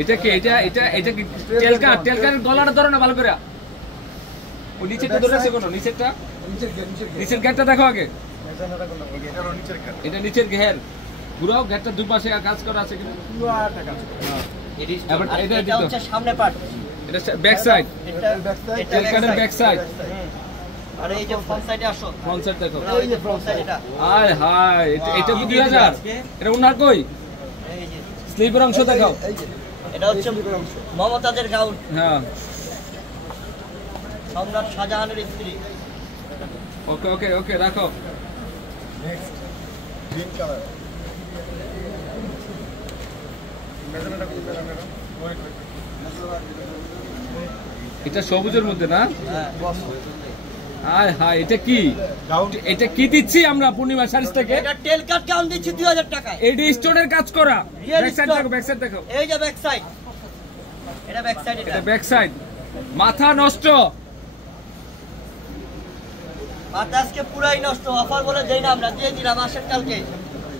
এটা কি এটা কি টেলকার গলাটা ধরো না ভালো করে। ওই নিচেরটা ধরে আছে কোন নিচেরটা? নিচের গেটটা দেখো আগে। এটা নিচের ঘের ঘুরাও, গেটটা দুই পাশে কাজ করা আছে কিনা? পুরোটা কাজ করা। হ্যাঁ এটা হচ্ছে সামনে পার্ট, এটা ব্যাক সাইড, এটা টেলকারের ব্যাক সাইড। আর এই যে ফ্রন্ট সাইডে আসো, ফ্রন্ট সাইড দেখো, এই যে ফ্রন্ট সাইড এটা। আয় হায়, এটা কি 2000? এটা ওনার কই? এই যে স্লিপের অংশ দেখাও। এটা হচ্ছে মমতাজের গাউন। হ্যাঁ, সম্রাট শাহজাহানের স্ত্রী। ওকে ওকে ওকে রাখো। Next green colour. এটা সবুজের মধ্যে না? আয় হায়, এটা কি? এটা কি দিচ্ছি আমরা পূর্ণিমা শাড়িজ থেকে? এটা টেল কাট গাউন দিচ্ছি 2000 টাকায়। এইটা স্টোনের কাজ করা। ব্যাক সাইড দেখো, ব্যাক সাইড দেখো। এই যে ব্যাক সাইড, এটা ব্যাক সাইড, এটা ব্যাক সাইড। মাথা নষ্ট, মাথা আজকে পুরাই নষ্ট। অফার বলে দেই না আমরা, দিয়ে দিলাম আসেন কালকে।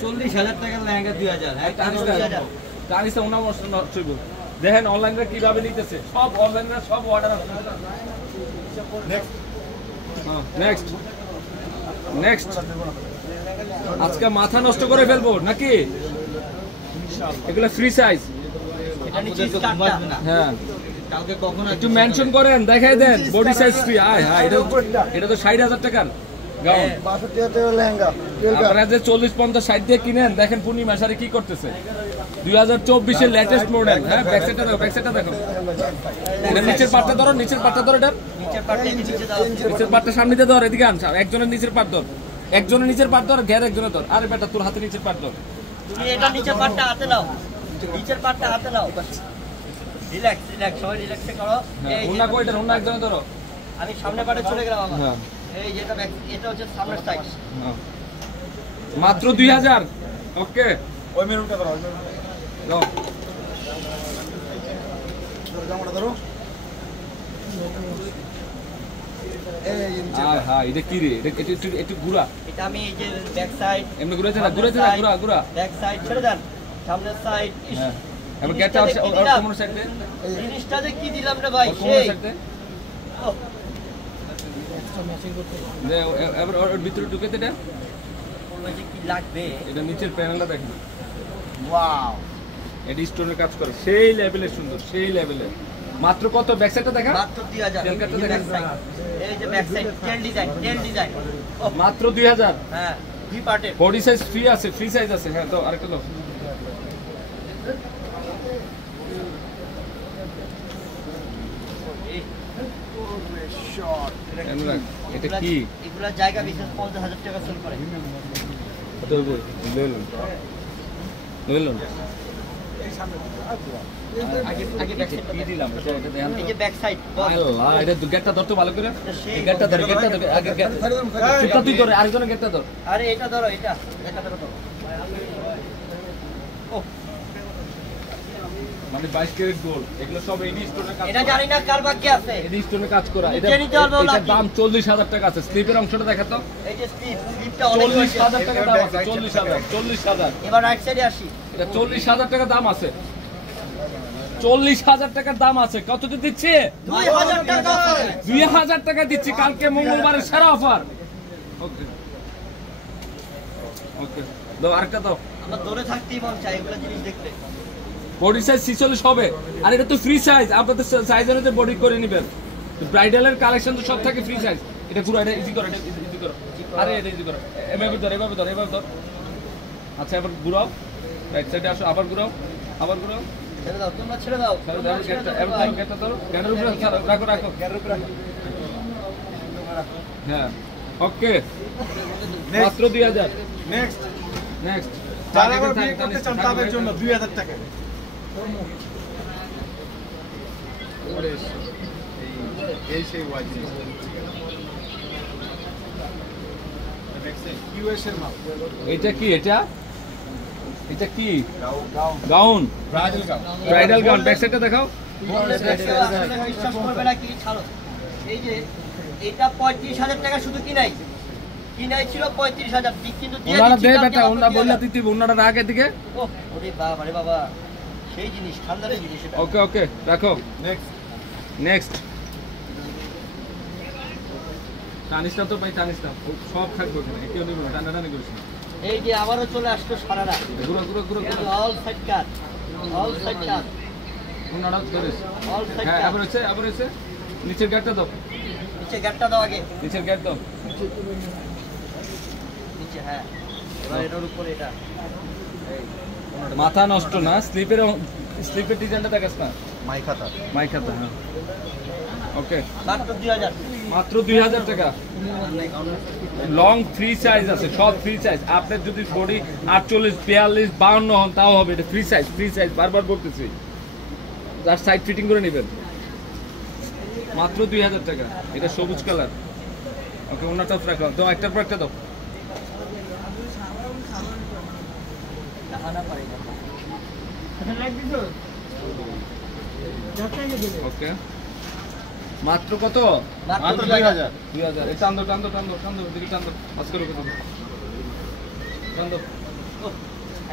40000 টাকার লেহেঙ্গা 2000। হ্যাঁ, টানিসটা ওনা নষ্ট হইব। দেখেন অনলাইনে কিভাবে নিতেছে, সব অনলাইনে সব অর্ডার আছে। নেক্সট নেক্সট আজকে মাথা নষ্ট করে ফেলবো নাকি? এগুলো ফ্রি সাইজ। হ্যাঁ, কালকে কখন একটু মেনশন করেন, দেখাই দেন বডি সাইজ ফ্রি। আয় হ্যাঁ, এটা তো 60000 টাকার গাউন। 62 লেহেঙ্গা আপনারা যে 40-50 60 দিয়ে কিনেন, দেখেন পূর্ণিমা শাড়ি কি করতেছে। 2024 এর লেটেস্ট মডেল। হ্যাঁ, ব্যাক সাইডটা দেখো, ব্যাক সাইডটা দেখো। এটা নিচের পাটটা ধরো, নিচের পাটটা ধরো। এটা নিচের পাটটা নিচে দাও, নিচের পাটটা সামনে দিয়ে ধর, এদিকে আন। একজনের নিচের পাট ধর, একজনের নিচের পাট ধর, ঘের একজনের ধর। আরে বেটা, তোর হাতে নিচের পাট ধর। তুমি এটা নিচের পাটটা হাতে নাও, নিচের পাটটা হাতে নাও। রিল্যাক্স রিল্যাক্স, সবাই রিল্যাক্স করো। এই ওনা কই, এটা ওনা একজনের ধরো। আমি সামনে পাটে চলে গেলাম আমার। হ্যাঁ, এই যেটা এটা হচ্ছে সামনের সাইড। হ্যাঁ, মাত্র 2000। ওকে, ওই মেরুনটা ধরো, ওই মেরুনটা দাও। জামাটা ধরো। হ্যাঁ, এটা কি রে? এটা একটু ঘুরা। এটা আমি এই যে ব্যাক সাইড এমনি ঘুরাইছে না, ঘুরাইছে না, ঘুরা ঘুরা। ব্যাক সাইড ছেড়ে দেন, সামনের সাইড। হ্যাঁ, এবার গেটটা কোন সাইডে? জিনিসটা যে কি দিলাম রে ভাই, কোন সাইডে? দে এবার ওর ভিতরে ঢুকে দে। এটা কি লাগবে? এটা নিচের প্যানেলটা দেখেন। ওয়াও, এটা স্টোনের কাজ করে, সেই লেভেলের সুন্দর, সেই লেভেলের। মাত্র কত? ব্যাক সাইডটা দেখা, মাত্র 2000। টেলকাটটা দেখেন, এই যে ব্যাক সাইড টেল ডিজাইন, টেল ডিজাইন মাত্র 2000। হ্যাঁ, ভি পার্টে বডি সাইজ ফ্রি আছে, ফ্রি সাইজ আছে। হ্যাঁ, তো আরেকটা দাও। এটা কি? এগুলা জায়গা বিশেষ 50000 টাকা সেল করে। কত হইব? লইলন এই সামনে আগে ব্যাক সাইড কি দিলাম? এটা দেখেন, এই যে ব্যাক সাইড। আল্লাহ, এটা গেটটা ধরতে ভালো করে। এই গেটটা ধরে, গেটটা ধরে আগে। গেটটা তুই ধরে, আরেকজনের গেটটা ধর। আরে এটা ধরো, এটা ধরো। ও মানে 22 ক্যারেট গোল্ড, এগুলো সব এই স্টোনের কাজ। এটা জানি না কার ভাগ্যে আছে, এই স্টোনের কাজ করা। এটা দাম 40000 টাকা আছে। স্লিপের অংশটা দেখাতো, এই যে স্লিপটা অনেক 40000 টাকা দাম আছে। 40000। এবার রাইট সাইডে আসি, এটা 40000 টাকা দাম আছে। 40000 টাকার দাম আছে। কত দিচ্ছি? 2000 টাকা। 2000 টাকা দিচ্ছি কালকে মঙ্গলবারের সেরা অফার। ওকে ওকে, দাও আরেকটা দাও। আমার ধরে থাকতেই মন চাই এগুলো জিনিস দেখতে। বডি সাইজ 46 হবে, আর এটা তো ফ্রি সাইজ। আপনাদের সাইজ অনুযায়ী বডি করে নেবেন। ব্রাইডালের কালেকশন তো সব থাকে ফ্রি সাইজ। এটা পুরো, এটা ইজি করো, এটা ইজি করো। আরে এটা ইজি করো, এভাবে ধর, এভাবে ধর, এভাবে ধর। আচ্ছা, এবার ঘুরাও, রাইট সাইডে আসো, আবার ঘুরাও, আবার ঘুরাও। ছেড়ে দাও, তোমরা ছেড়ে দাও, ছেড়ে দাও। গেটটা এবার গেটটা ধরো, গেটের উপরে রাখো, রাখো গেটের উপরে রাখো। হ্যাঁ, ওকে, মাত্র 2000। নেক্সট নেক্সট যারা বিয়ে করতে চান তাদের জন্য 2000 টাকা। এই সেই ওয়াইজ ইউএস এর মাল। এটা কি? এটা কি? Gown, bridal gown. ব্যাক সাইডটা দেখাও। বিশ্বাস করবে না কি, ছাড়ো। এই যে এটা 35000 টাকা শুধু কিনাই ছিল 35000, কিন্তু দিয়ে দিচ্ছি। ওনারা দে বেটা, ওনা বললা তুই ওনাটা রাখ এদিকে। ওরে বাবা রে বাবা, সেই জিনিস ঠান্ডার জিনিস এটা। ওকে ওকে রাখো। নেক্সট টানিসটা তো ভাই টানিসটা সব থাকবে ওখানে, কেউ নিবে না, টানাটানি করিস না। এই যে আবারও চলে আসলো সারারা, ঘুরো ঘুরো ঘুরো ঘুরো। All side cut, all side cut, উনাটা ধরিস। অল সাইড হ্যাঁ কাট। আবার হচ্ছে নিচের গাটটা দাও, নিচে গাটটা দাও আগে, নিচের গাট দাও। নিচে হ্যাঁ, এবার এটার উপরে এটা। এই মাথা নষ্ট না, স্লিপের ডিজাইনটা দেখাস না, মাই খাতা। হ্যাঁ ওকে মাত্র 2000, মাত্র 2000 টাকা। লং ফ্রি সাইজ আছে, সব ফ্রি সাইজ। আপনার যদি বডি 48 42 52 হন তাও হবে, এটা ফ্রি সাইজ বারবার বলতেছি, যার সাইড ফিটিং করে নেবেন। মাত্র 2000 টাকা, এটা সবুজ কালার। ওকে ওনাটাও রাখো, দাও একটার পর একটা দাও। দেখানা পারে না। ওকে মাত্র কত? মাত্র 2000। 2000। এই টান দাও দিকে টান দাও, পাস করে কত টান দাও।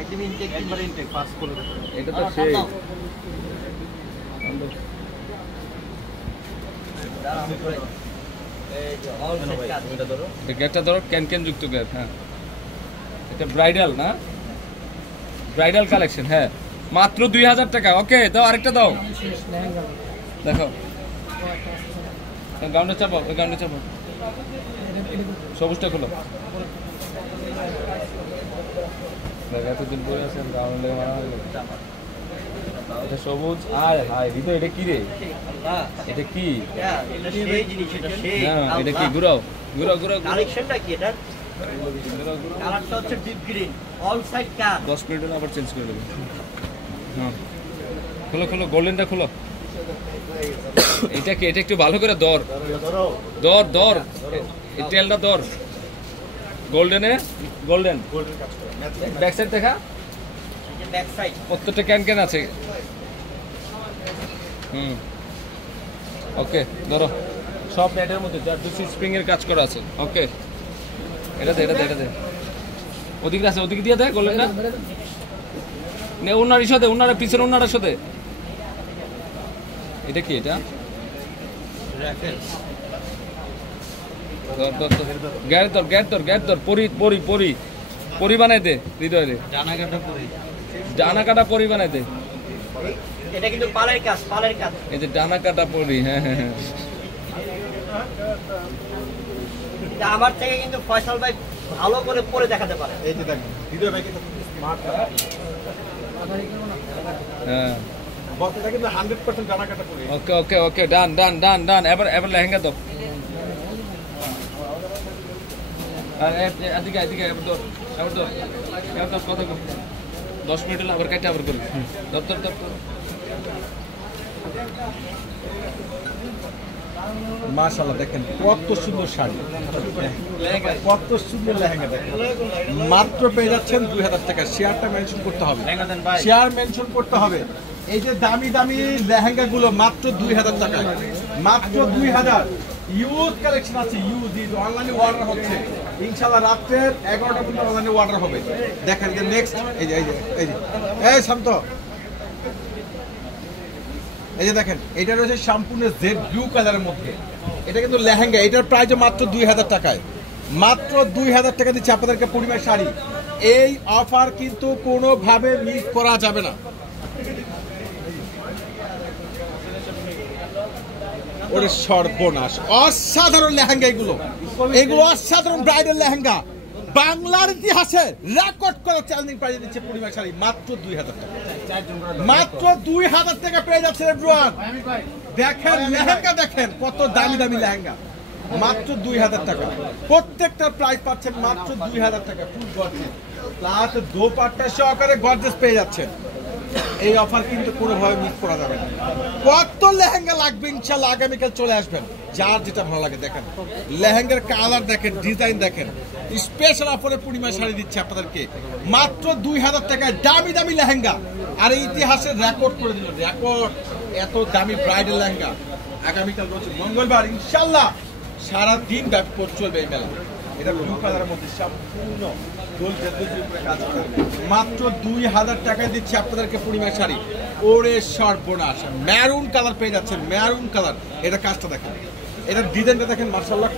একদম ইনটেক, একবার ইনটেক পাস করে দাও। এটা তো সেই টান দাও। এই যে অল সাইড কাট, এটা ধরো। এই গ্যাপটা ধরো, ক্যান যুক্ত গ্যাপ। হ্যাঁ এটা ব্রাইডাল না, ব্রাইডাল কালেকশন। হ্যাঁ মাত্র 2000 টাকা। ওকে দাও আরেকটা দাও, দেখো গাউনটা চাপাও, ওই গাউনটা চাপাও, সবুজটা খোলো। দেখ এতদিন পরে আছে গাউন লেগে মারা হয়ে গেল। এটা সবুজ। আর হাই হৃদয়, এটা কি রে? এটা কি? এটা সেই জিনিস, এটা সেই। না এটা কি? ঘুরাও। কালেকশনটা কি এটা? কালারটা হচ্ছে ডিপ গ্রিন, অল সাইড কাট। 10 মিনিট হলে আবার চেঞ্জ করে দেবো। হ্যাঁ খোলো গোল্ডেনটা খোলো। এটা কি? এটা একটু ভালো করে দর এই তেলটা দর। গোল্ডেন ব্যাক সাইড দেখা, ব্যাক সাইড প্রত্যেকটা ক্যান আছে। ওকে ধরো, সব নেটের মধ্যে যার দুশো স্প্রিং এর কাজ করা আছে। ওকে এটা দে ওদিকে আছে, ওদিকে দিয়ে দেয় গোল্ডেনটা। নে ওনার সাথে, ওনারা পিছনে, ওনার সাথে। এটা কি? এটা গ্যাট ধর পরি বানাই দে হৃদয় রে, ডানা কাটা পরি বানাই দে। এটা কিন্তু পালের কাজ। এই যে ডানা কাটা পরি। হ্যাঁ আমার থেকে কিন্তু ফয়সাল ভাই ভালো করে পরে দেখাতে পারে। এই যে দেখেন হৃদয় ভাই কিন্তু স্মার্ট, হ্যাঁ বক্সটা কিন্তু 100% ডানা কাটা পড়ে। ওকে ডান। এবার লেহেঙ্গা দাও। আর এদিকে এবার ধর কথা কর। 10 মিনিট হলে আবার কাটে আবার করি। ধর মাশাআল্লাহ দেখেন কত সুন্দর শাড়ি, কত সুন্দর লেহেঙ্গা। দেখেন মাত্র পেয়ে যাচ্ছেন 2000 টাকা। শেয়ারটা মেনশন করতে হবে, এই যে দামি লেহেঙ্গা গুলো মাত্র 2000 টাকায়, মাত্র 2000। ইউজ কালেকশন আছে, অনলাইনে অর্ডার হচ্ছে ইনশাআল্লাহ রাত্রের 11টা পর্যন্ত অনলাইনে অর্ডার হবে। দেখেন যে নেক্সট এই শান্ত, এই যে দেখেন এটা রয়েছে সম্পূর্ণ জেড ব্লু কালারের মধ্যে। এটা কিন্তু লেহেঙ্গা, এটার প্রাইস মাত্র 2000 টাকায়। মাত্র 2000 টাকা দিচ্ছে আপনাদেরকে পরিমাণ শাড়ি। এই অফার কিন্তু কোনোভাবে মিস করা যাবে না। ওরে সর্বনাশ, অসাধারণ লেহেঙ্গা এগুলো অসাধারণ ব্রাইডাল লেহেঙ্গা। বাংলার ইতিহাসে রেকর্ড করা চ্যালেঞ্জিং প্রাইস দিচ্ছে পরিমাণ শাড়ি মাত্র 2000 টাকা। মাত্র 2000 টাকা পেয়ে যাচ্ছে এভরিওয়ান। দেখেন লেহেঙ্গা, দেখেন কত দামি লেহেঙ্গা, মাত্র 2000 টাকা। প্রত্যেকটার প্রাইস পাচ্ছেন মাত্র 2000 টাকা। ফুল গর্জিয়াস প্লাস দোপাট্টা সহকারে গর্জিয়াস পেয়ে যাচ্ছেন। এই অফার কিন্তু কোনোভাবে মিস করা যাবে না। কত লেহেঙ্গা লাগবে ইনশাআল্লাহ আগামীকাল চলে আসবেন, যার যেটা ভালো লাগে। দেখেন লেহেঙ্গার কালার দেখেন, ডিজাইন দেখেন। স্পেশাল অফারে পূর্ণিমা শাড়ি দিচ্ছে আপনাদেরকে মাত্র 2000 টাকায় দামি লেহেঙ্গা। আর এই ইতিহাসের রেকর্ড করে দিল, এত দামি ব্রাইডাল লেহেঙ্গা। আগামীকাল রয়েছে মঙ্গলবার, ইনশাআল্লাহ সারাদিন ব্যাপক চলবে এই মেলা। এটা ব্লু কালারের মধ্যে সম্পূর্ণ মাত্র 2000 টাকায় দিচ্ছি আপনাদেরকে পূর্ণিমা শাড়ি। ওরে সর্বনাশ, ম্যারুন কালার পেয়ে যাচ্ছেন, ম্যারুন কালার। এটা কাজটা দেখেন, এটা ডিজাইনটা দেখেন, মাশাআল্লাহ